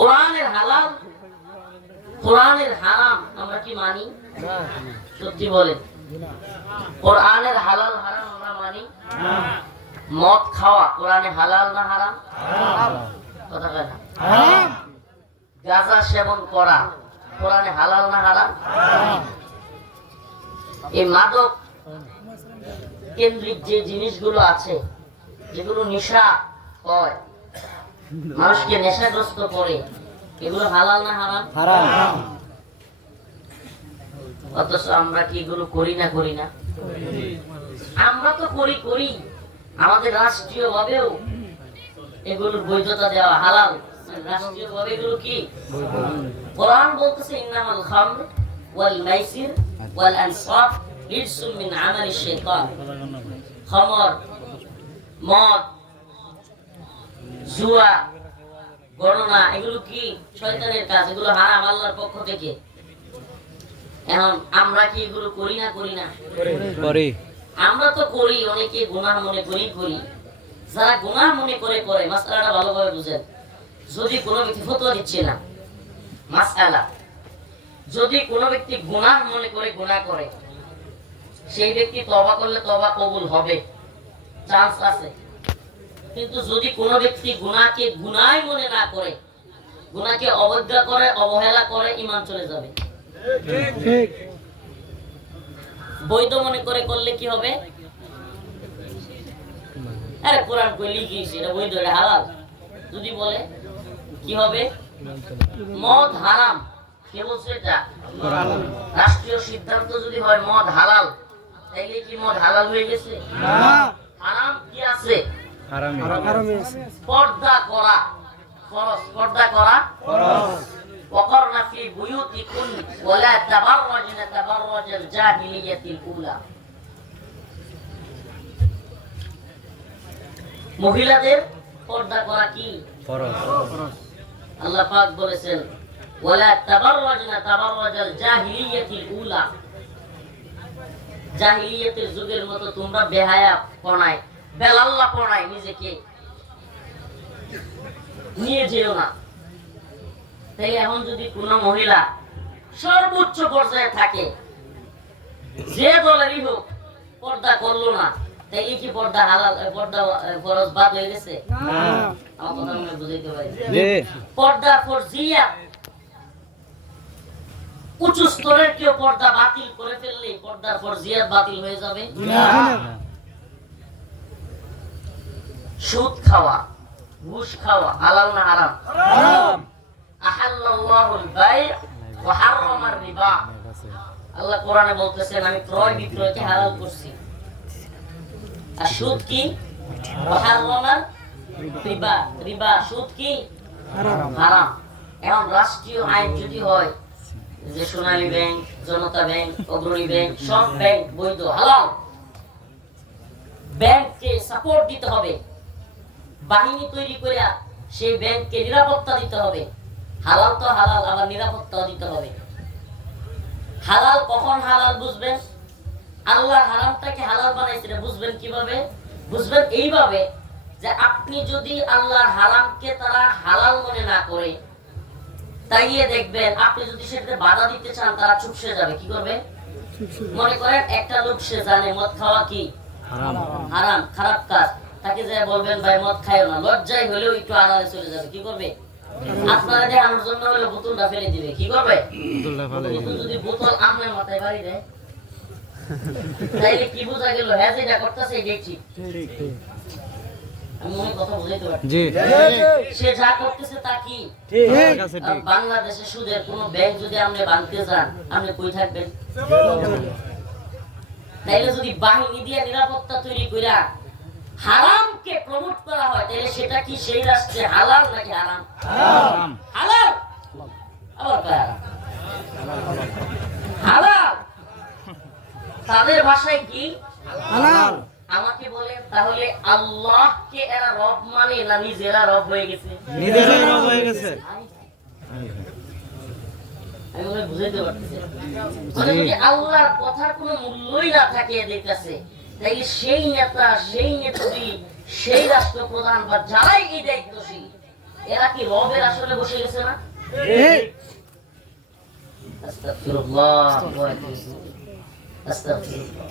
কোরআনের হালাল, কোরআনের হারাম, আমরা কি মানি? সত্যি বলেন। কোরআনের হালাল হারাম আমরা মানি? মদ খাওয়া, কোরআনে হালাল না হারাম? কথা গাঁজা সেবন করা, কোরআনে হালাল না হারাম? এই মাদক কেন্দ্রিক যে জিনিসগুলো আছে, যেগুলো নিশা হয় মানুষকে নেশাগ্রস্ত করে। এগুলো হালাল না হারাম? হারাম। অথচ আমরা কি এগুলো করি না করি না? আমরা তো করি করি। আমাদের রাষ্ট্রীয় ভাবেও এগুলোর বৈধতা দেওয়া হালাল। রাষ্ট্রীয় ভাবে এগুলো কি? কোরআন বলতেছে ইন্নামাল খামর ওয়াল মাইসির ওয়াল রিজসুম মিন শাইতান। খামর মদ জুয়া গণনা এগুলো কি শয়তানের কাজ? এগুলো হারাম আল্লাহর পক্ষ থেকে। এখন আমরা কি এগুলো করি না করি না? করি। আমরা তো করি অনেকে গুনাহ মনে করি করি। যারা গুনাহ মনে করে করে। মাসআলাটা ভালোভাবে বুঝেন। যদি কোনো ব্যক্তি ফতোয়া দিচ্ছে না মাসআলা যদি কোনো ব্যক্তি গুনাহ মনে করে গুনাহ করে সেই ব্যক্তি তবা করলে তবা কবুল হবে। চান্স আছে। কিন্তু যদি কোনো ব্যক্তি গুণাকে গুনাহ মনে না করে গুনাহকে অবজ্ঞা করে অবহেলা করে ইমান চলে যাবে। বৈধ মনে করে করলে কি হবে? আরে কোরআন এটা বৈধ এটা হালাল। যদি বলে কি হবে? মদ হারাম। কে বলছে এটা? রাষ্ট্রীয় সিদ্ধান্ত যদি হয় মদ হালাল তাইলে কি মদ হালাল হয়ে গেছে? হারাম কি আছে? হারামি পর্দা করা ফরজ পর্দা করা وقرن في بيوتكن ولا تبرجن تبرج الجاهلية الأولى মহিলাদের পর্দা করা কি ফরজ আল্লাহ পাক বলেছেন ওয়ালা তাবাররাজনা তাবাররাজাল জাহিলিয়াতিল উলা জাহিলিয়াতের যুগের মতো তোমরা বেহায়া পনায় বেলাল্লা পনায় নিজেকে। নিয়ে যেও না। তাই এখন যদি কোনো মহিলা সর্বোচ্চ পর্যায়ে থাকে যে দলেরই হোক পর্দা করল না তাইলে কি পর্দা হালাল পর্দা ফরজ বাদ হয়ে গেছে? আমার কথা মনে বুঝাইতে পারি। পর্দা ফরজিয়া উঁচু স্তরের কেউ পর্দা বাতিল করে ফেললে পর্দার ফরজিয়াত বাতিল হয়ে যাবে? সুদ খাওয়া ঘুষ খাওয়া হালাল না হারাম? আহাল্লাল্লাহুল বাই' ওয়া হাররামার রিবা আল্লাহ কোরআনে বলতেছেন আমি ক্রয় বিক্রয়কে হালাল করছি। আর সুদ কি? ওয়া রিবা রিবা সুদ কি? হারাম। এখন রাষ্ট্রীয় আইন যদি হয় যে Sonali bank Janata bank Agrani bank সব ব্যাংক বৈধ হালাল। ব্যাংককে সাপোর্ট দিতে হবে। বাহিনী তৈরি করে সেই ব্যাংককে নিরাপত্তা দিতে হবে। হালাল তো হালাল আবার নিরাপত্তা দিতে হবে। হালাল কখন হালাল বুঝবেন? আল্লাহ হারামটাকে হালাল বানাইছে বুঝবেন কীভাবে? বুঝবেন এইভাবে যে আপনি যদি আল্লাহর হারামকে তারা হালাল মনে না করে তাইয়ে দেখবেন আপনি যদি সেটাতে বাধা দিতে চান তারা চুপসে যাবে। কি করবে? মনে করেন একটা লোক সে জানে মদ খাওয়া কি? হারাম। হারাম খারাপ কাজ। তাকে যে বলবেন ভাই মদ খাইও না। লজ্জায় হলেও একটু আড়ালে চলে যাবে। কি করবে? আপনারা দেখানোর জন্য হলে বোতলটা ফেলে দিবে কি করবে? যদি বোতল আপনার মাথায় বাড়ি দেয় তাইলে কি বোঝা গেল? হ্যাঁ যেটা করতেছে এটাই ঠিক আমি কথা বুঝাইতে পারি জি। সে যা করতেছে তা কি? ঠিক আছে আর বাংলাদেশে সুদের কোন ব্যাংক যদি আপনি বানতে যান আপনি কই থাকবেন? তাইলে যদি বাহিনী দিয়ে নিরাপত্তা তৈরি কইরা হারামকে প্রমোট করা হয় তাহলে সেটা কি সেই রাষ্ট্রে হালাল নাকি হারাম? হারাম। হালাল? হালাল? তাদের ভাষায় কি? হালাল। আমাকে বলে তাহলে আল্লাহকে এরা রব মানে না নিজেরা রব হয়ে গেছে? নিজেরাই রব হয়ে গেছে। আমি বুঝাইতে পারতেছি আল্লাহর কথার কোনো মূল্যই না থাকে এদের কাছে। তাইলে সেই নেতা সেই নেত্রী সেই রাষ্ট্রপ্রধান বা যারাই এই দায়িত্বশীল এরা কি রবের আসলে বসে গেছে না? আস্তাগফিরুল্লাহ। আস্তাগফিরুল্লাহ।